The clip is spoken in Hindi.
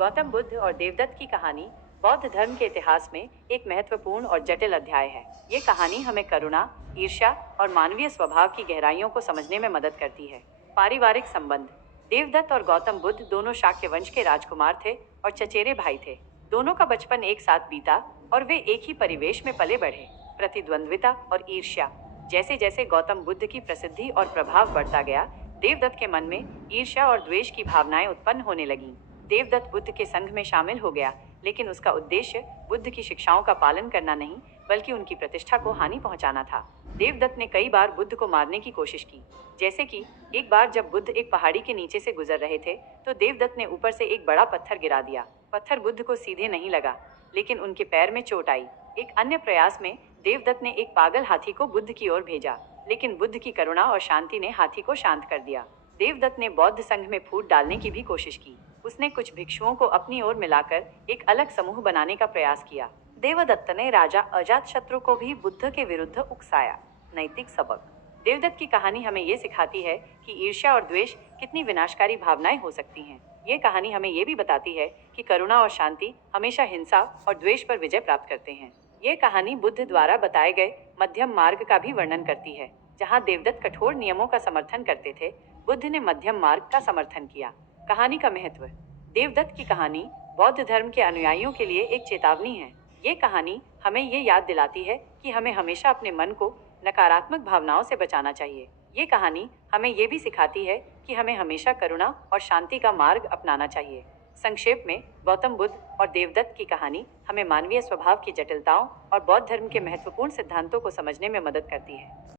गौतम बुद्ध और देवदत्त की कहानी बौद्ध धर्म के इतिहास में एक महत्वपूर्ण और जटिल अध्याय है। ये कहानी हमें करुणा, ईर्ष्या और मानवीय स्वभाव की गहराइयों को समझने में मदद करती है। पारिवारिक संबंध। देवदत्त और गौतम बुद्ध दोनों शाक्य वंश के राजकुमार थे और चचेरे भाई थे। दोनों का बचपन एक साथ बीता और वे एक ही परिवेश में पले बढ़े। प्रतिद्वंद्विता और ईर्ष्या। जैसे जैसे गौतम बुद्ध की प्रसिद्धि और प्रभाव बढ़ता गया, देवदत्त के मन में ईर्ष्या और द्वेष की भावनाएं उत्पन्न होने लगीं। देवदत्त बुद्ध के संघ में शामिल हो गया, लेकिन उसका उद्देश्य बुद्ध की शिक्षाओं का पालन करना नहीं, बल्कि उनकी प्रतिष्ठा को हानि पहुंचाना था। देवदत्त ने कई बार बुद्ध को मारने की कोशिश की। जैसे कि एक बार जब बुद्ध एक पहाड़ी के नीचे से गुजर रहे थे, तो देवदत्त ने ऊपर से एक बड़ा पत्थर गिरा दिया। पत्थर बुद्ध को सीधे नहीं लगा, लेकिन उनके पैर में चोट आई। एक अन्य प्रयास में देवदत्त ने एक पागल हाथी को बुद्ध की ओर भेजा, लेकिन बुद्ध की करुणा और शांति ने हाथी को शांत कर दिया। देवदत्त ने बौद्ध संघ में फूट डालने की भी कोशिश की। उसने कुछ भिक्षुओं को अपनी ओर मिलाकर एक अलग समूह बनाने का प्रयास किया। देवदत्त ने राजा अजातशत्रु को भी बुद्ध के विरुद्ध उकसाया। नैतिक सबक। देवदत्त की कहानी हमें ये सिखाती है कि ईर्ष्या और द्वेष कितनी विनाशकारी भावनाएं हो सकती हैं। ये कहानी हमें ये भी बताती है कि करुणा और शांति हमेशा हिंसा और द्वेष पर विजय प्राप्त करते हैं। ये कहानी बुद्ध द्वारा बताए गए मध्यम मार्ग का भी वर्णन करती है। जहाँ देवदत्त कठोर नियमों का समर्थन करते थे, बुद्ध ने मध्यम मार्ग का समर्थन किया। कहानी का महत्व। देवदत्त की कहानी बौद्ध धर्म के अनुयायियों के लिए एक चेतावनी है। ये कहानी हमें ये याद दिलाती है कि हमें हमेशा अपने मन को नकारात्मक भावनाओं से बचाना चाहिए। ये कहानी हमें ये भी सिखाती है कि हमें हमेशा करुणा और शांति का मार्ग अपनाना चाहिए। संक्षेप में, गौतम बुद्ध और देवदत्त की कहानी हमें मानवीय स्वभाव की जटिलताओं और बौद्ध धर्म के महत्वपूर्ण सिद्धांतों को समझने में मदद करती है।